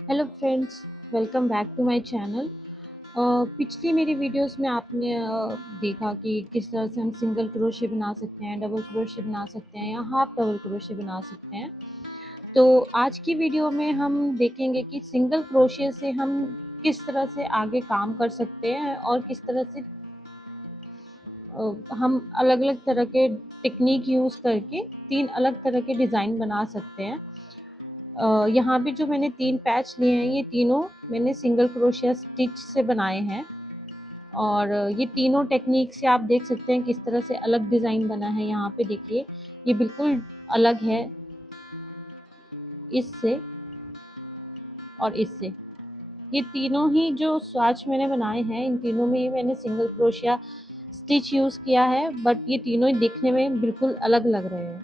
Hello friends, welcome back to my channel. पिछली मेरी videos में आपने देखा कि किस तरह से हम सिंगल क्रोशे बना सकते हैं, डबल क्रोशे बना सकते हैं या हाफ डबल क्रोशे बना सकते हैं। तो आज की वीडियो में हम देखेंगे कि सिंगल क्रोशे से हम किस तरह से आगे काम कर सकते हैं और किस तरह से हम अलग अलग तरह के टेक्निक यूज करके 3 अलग तरह के डिज़ाइन बना सकते हैं। यहाँ पे जो मैंने 3 पैच लिए हैं, ये तीनों मैंने सिंगल क्रोशिया स्टिच से बनाए हैं और ये तीनों टेक्निक से आप देख सकते हैं किस तरह से अलग डिज़ाइन बना है। यहाँ पे देखिए, ये बिल्कुल अलग है इससे और इससे। ये तीनों ही जो स्वाच मैंने बनाए हैं, इन तीनों में ही मैंने सिंगल क्रोशिया स्टिच यूज़ किया है, बट ये तीनों ही दिखने में बिल्कुल अलग लग रहे हैं।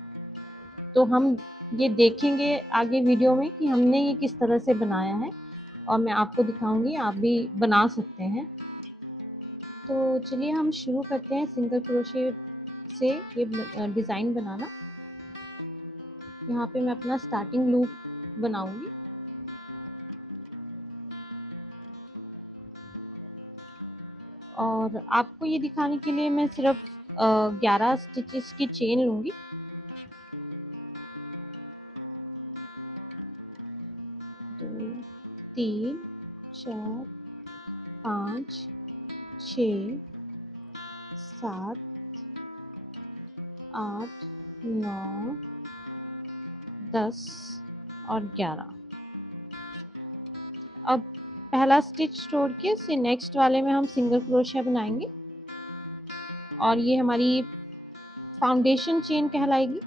तो हम ये देखेंगे आगे वीडियो में कि हमने ये किस तरह से बनाया है और मैं आपको दिखाऊंगी, आप भी बना सकते हैं। तो चलिए हम शुरू करते हैं सिंगल क्रोशे से ये डिज़ाइन बनाना। यहाँ पे मैं अपना स्टार्टिंग लूप बनाऊंगी और आपको ये दिखाने के लिए मैं सिर्फ 11 स्टिचेस की चेन लूंगी। तो 3, 4, 5, 6, 7, 8, 9, 10 और 11। अब पहला स्टिच छोड़ के उससे नेक्स्ट वाले में हम सिंगल क्रोशिया बनाएंगे और ये हमारी फाउंडेशन चेन कहलाएगी।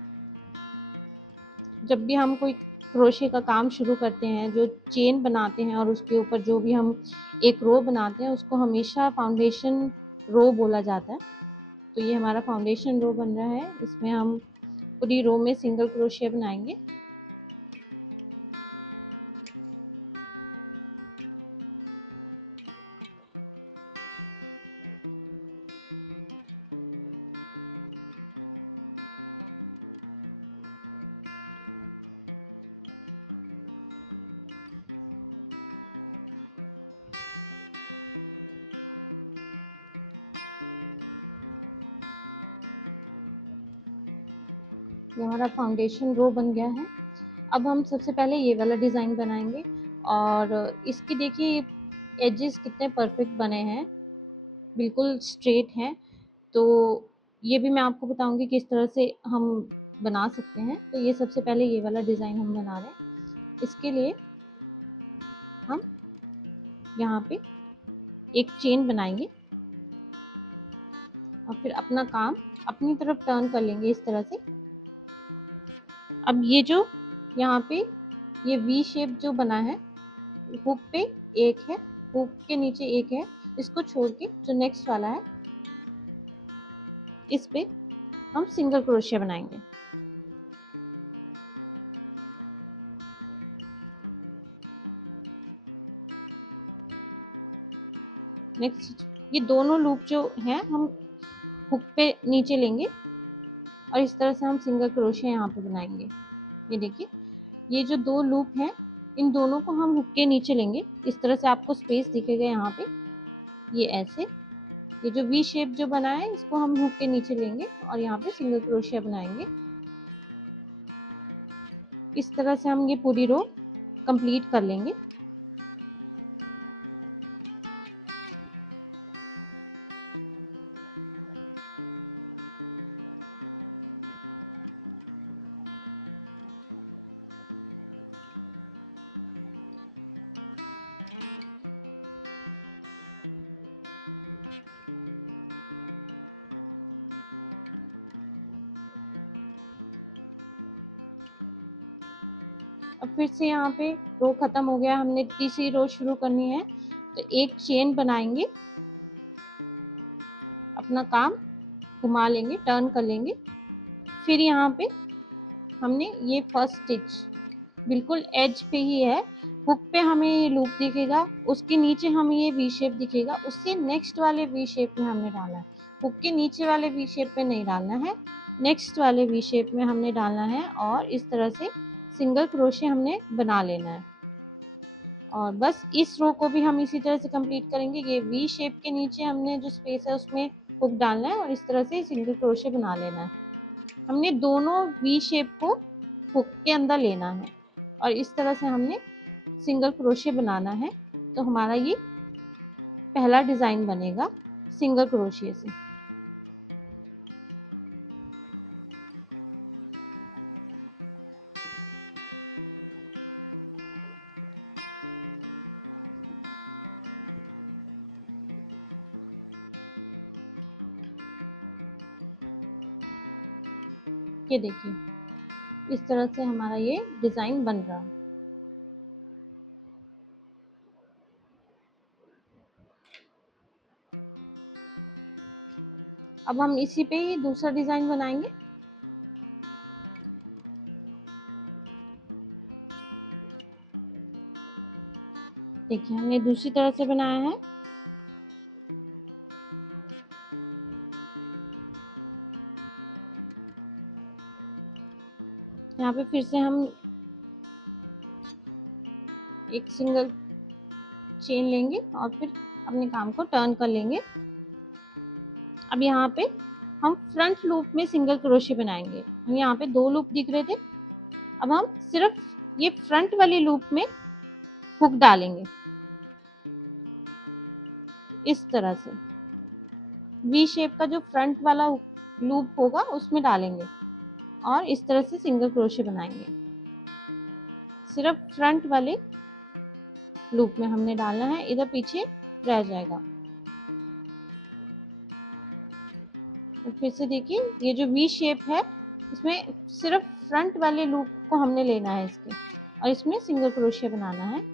जब भी हम कोई क्रोशे का काम शुरू करते हैं, जो चेन बनाते हैं और उसके ऊपर जो भी हम एक रो बनाते हैं, उसको हमेशा फाउंडेशन रो बोला जाता है। तो ये हमारा फाउंडेशन रो बन रहा है, इसमें हम पूरी रो में सिंगल क्रोशिया बनाएंगे। ये हमारा फाउंडेशन रो बन गया है। अब हम सबसे पहले ये वाला डिज़ाइन बनाएंगे और इसकी देखिए एजेस कितने परफेक्ट बने हैं, बिल्कुल स्ट्रेट हैं। तो ये भी मैं आपको बताऊंगी किस तरह से हम बना सकते हैं। तो ये सबसे पहले ये वाला डिज़ाइन हम बना रहे हैं। इसके लिए हम यहाँ पे एक चेन बनाएंगे और फिर अपना काम अपनी तरफ टर्न कर लेंगे इस तरह से। अब ये जो यहाँ पे ये वी शेप जो बना है, हुक पे एक है, हुक के नीचे एक है, इसको छोड़ के जो नेक्स्ट वाला है इस पे हम सिंगल क्रोशिया बनाएंगे। नेक्स्ट ये दोनों लूप जो है हम हुक पे नीचे लेंगे और इस तरह से हम सिंगल क्रोशिया यहाँ पे बनाएंगे। ये देखिए, ये जो दो लूप हैं, इन दोनों को हम हुक के नीचे लेंगे। इस तरह से आपको स्पेस दिखेगा यहाँ पे, ये ऐसे। ये जो वी शेप जो बना है, इसको हम हुक के नीचे लेंगे और यहाँ पे सिंगल क्रोशिया बनाएंगे। इस तरह से हम ये पूरी रो कंप्लीट कर लेंगे। अब फिर से यहाँ पे रो खत्म हो गया, हमने तीसरी रो शुरू करनी है। तो एक चेन बनाएंगे, अपना काम घुमा लेंगे, टर्न कर लेंगे। फिर यहाँ पे हमने ये फर्स्ट स्टिच बिल्कुल एज पे ही है, हुक पे हमें ये लूप दिखेगा, उसके नीचे हमें ये वी शेप दिखेगा, उससे नेक्स्ट वाले वी शेप में हमने डालना है। हुक के नीचे वाले वी शेप में नहीं डालना है, नेक्स्ट वाले वी शेप में हमने डालना है और इस तरह से सिंगल क्रोशे हमने बना लेना है। और बस इस रो को भी हम इसी तरह से कंप्लीट करेंगे। ये वी शेप के नीचे हमने जो स्पेस है उसमें हुक डालना है और इस तरह से सिंगल क्रोशे बना लेना है। हमने दोनों वी शेप को हुक के अंदर लेना है और इस तरह से हमने सिंगल क्रोशे बनाना है। तो हमारा ये पहला डिजाइन बनेगा सिंगल क्रोशे से। ये देखिए इस तरह से हमारा ये डिजाइन बन रहा है। अब हम इसी पे ही दूसरा डिजाइन बनाएंगे। देखिए हमने दूसरी तरह से बनाया है। यहाँ पे फिर से हम एक सिंगल चेन लेंगे और फिर अपने काम को टर्न कर लेंगे। अब यहाँ पे हम फ्रंट लूप में सिंगल क्रोशे बनाएंगे। हम यहाँ पे 2 लूप दिख रहे थे, अब हम सिर्फ ये फ्रंट वाली लूप में हुक डालेंगे। इस तरह से वी शेप का जो फ्रंट वाला लूप होगा उसमें डालेंगे और इस तरह से सिंगल क्रोशे बनाएंगे। सिर्फ फ्रंट वाले लूप में हमने डालना है, इधर पीछे रह जाएगा। फिर से देखिए ये जो वी शेप है इसमें सिर्फ फ्रंट वाले लूप को हमने लेना है इसके और इसमें सिंगल क्रोशिया बनाना है।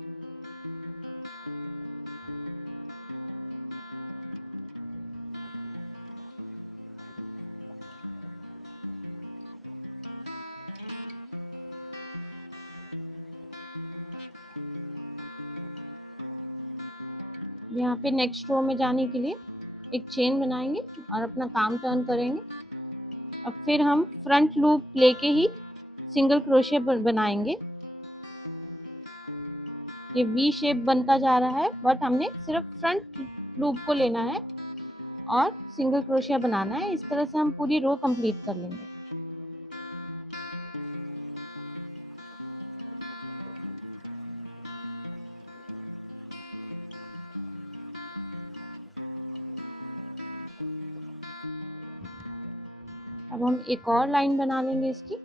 यहाँ पे नेक्स्ट रो में जाने के लिए एक चेन बनाएंगे और अपना काम टर्न करेंगे। अब फिर हम फ्रंट लूप लेके ही सिंगल क्रोशिया बनाएंगे। ये वी शेप बनता जा रहा है बट हमने सिर्फ फ्रंट लूप को लेना है और सिंगल क्रोशिया बनाना है। इस तरह से हम पूरी रो कंप्लीट कर लेंगे। अब हम एक और लाइन बना लेंगे इसकी।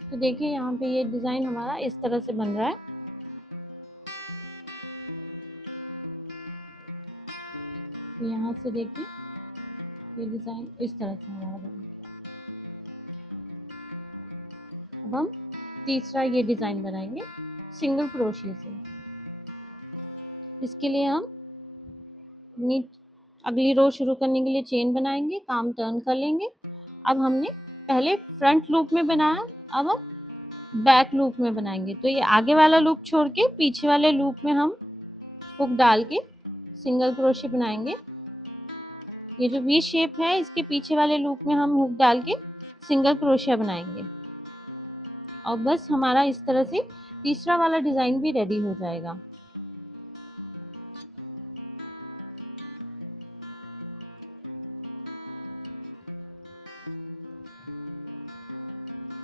तो देखिए यहाँ पे ये डिजाइन हमारा इस तरह से बन रहा है। यहाँ से देखिए ये डिजाइन इस तरह से हमारा बन। अब हम तीसरा ये डिजाइन बनाएंगे सिंगल क्रोशिया से। इसके लिए हम अगली रो शुरू करने के लिए चेन बनाएंगे, काम टर्न कर लेंगे। अब हमने पहले फ्रंट लूप में बनाया, अब हम बैक लूप में बनाएंगे। तो ये आगे वाला लूप छोड़ के पीछे वाले लूप में हम हुक डाल के सिंगल क्रोशिया बनाएंगे। ये जो वी शेप है इसके पीछे वाले लूप में हम हुक डाल के सिंगल क्रोशिया बनाएंगे और बस हमारा इस तरह से तीसरा वाला डिजाइन भी रेडी हो जाएगा।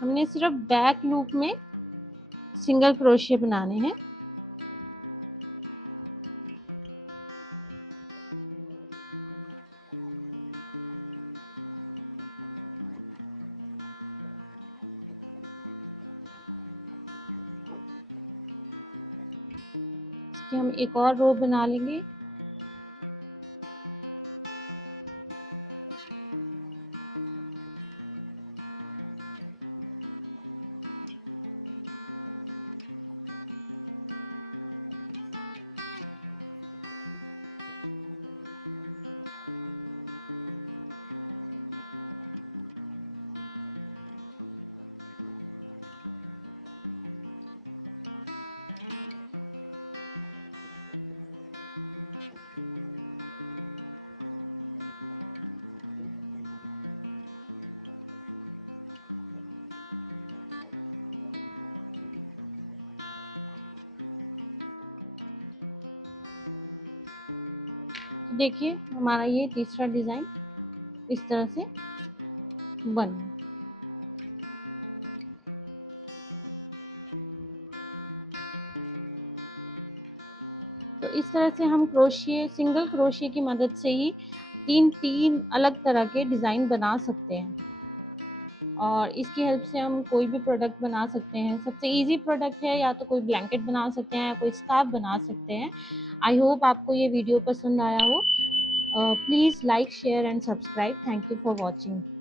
हमने सिर्फ बैक लूप में सिंगल क्रोशिया बनाने हैं। इसकी हम एक और रो बना लेंगे। देखिए हमारा ये तीसरा डिज़ाइन इस तरह से बन। तो इस तरह से हम क्रोशिए, सिंगल क्रोशिए की मदद से ही तीन अलग तरह के डिज़ाइन बना सकते हैं और इसकी हेल्प से हम कोई भी प्रोडक्ट बना सकते हैं। सबसे इजी प्रोडक्ट है, या तो कोई ब्लैंकेट बना सकते हैं या कोई स्कार्फ बना सकते हैं। आई होप आपको ये वीडियो पसंद आया हो। Please like, share and subscribe. Thank you for watching.